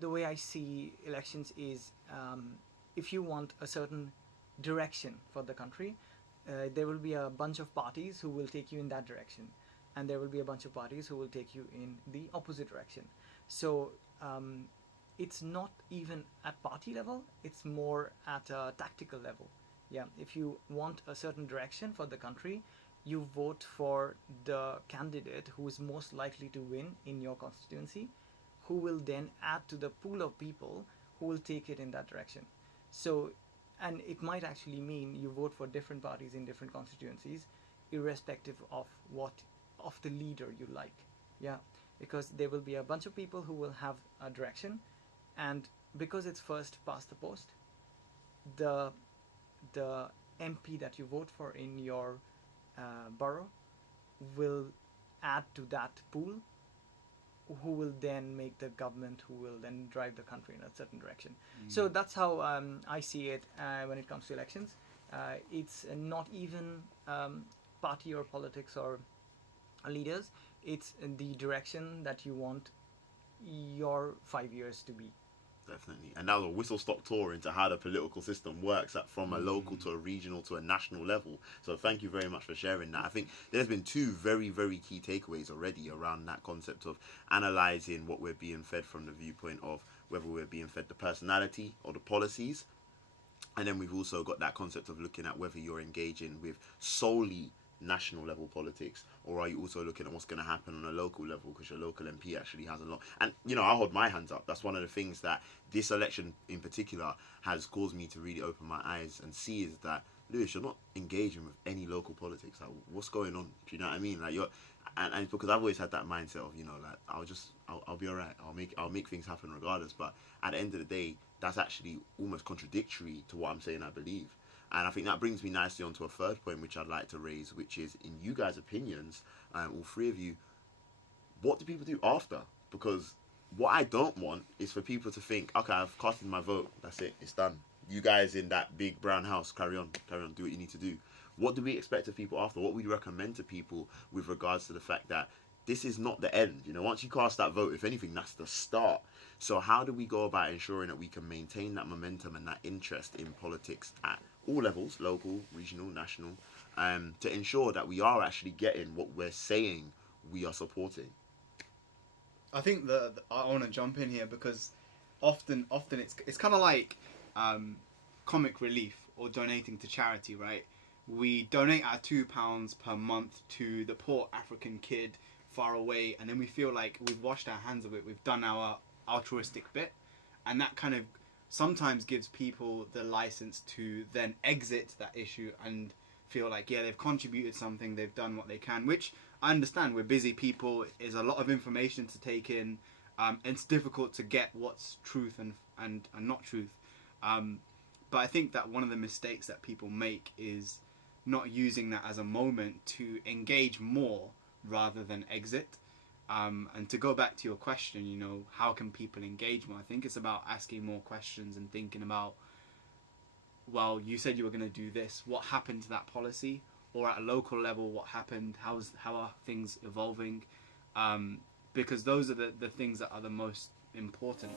the way I see elections is, if you want a certain direction for the country, there will be a bunch of parties who will take you in that direction, and there will be a bunch of parties who will take you in the opposite direction. So it's not even at party level, it's more at a tactical level. Yeah, if you want a certain direction for the country, you vote for the candidate who is most likely to win in your constituency, who will then add to the pool of people who will take it in that direction. So, and it might actually mean you vote for different parties in different constituencies, irrespective of what of the leader you like. Yeah, because there will be a bunch of people who will have a direction, and because it's first past the post, the the MP that you vote for in your borough will add to that pool, who will then make the government, who will then drive the country in a certain direction. So that's how I see it when it comes to elections. It's not even party or politics or leaders, it's the direction that you want your 5 years to be. Definitely. And that was a whistle stop tour into how the political system works from a local to a regional to a national level. So thank you very much for sharing that. I think there's been two very, very key takeaways already around that concept of analysing what we're being fed from the viewpoint of whether we're being fed the personality or the policies. And then we've also got that concept of looking at whether you're engaging with solely national level politics, or are you also looking at what's going to happen on a local level, because your local MP actually has a lot. And I hold my hands up, that's one of the things that this election in particular has caused me to really open my eyes and see, is that, Lewis, you're not engaging with any local politics. Like, what's going on? Do you know what I mean? Like, and it's because I've always had that mindset of, like, I'll be alright, I'll make things happen regardless. But at the end of the day, that's actually almost contradictory to what I'm saying I believe. And I think that brings me nicely onto a third point which I'd like to raise, which is, in you guys' opinions, all three of you, what do people do after? Because what I don't want is for people to think, okay, I've casted my vote, that's it, it's done. You guys in that big brown house, carry on, do what you need to do. What do we expect of people after? What would we recommend to people with regards to the fact that this is not the end? Once you cast that vote, if anything, that's the start. So how do we go about ensuring that we can maintain that momentum and that interest in politics at all levels, local, regional, national, to ensure that we are actually getting what we're saying we are supporting? I think I want to jump in here because often it's kind of like comic relief or donating to charity, right? We donate our £2 per month to the poor African kid far away, and then we feel like we've washed our hands of it, we've done our altruistic bit, and that kind of sometimes gives people the license to then exit that issue and feel like, yeah, they've contributed something, they've done what they can, which I understand. We're busy people, there's a lot of information to take in, it's difficult to get what's truth and not truth, but I think that one of the mistakes that people make is not using that as a moment to engage more rather than exit. And to go back to your question, how can people engage more? I think it's about asking more questions and thinking about, well, you said you were going to do this. What happened to that policy? Or at a local level, what happened? How are things evolving? Because those are the things that are the most important.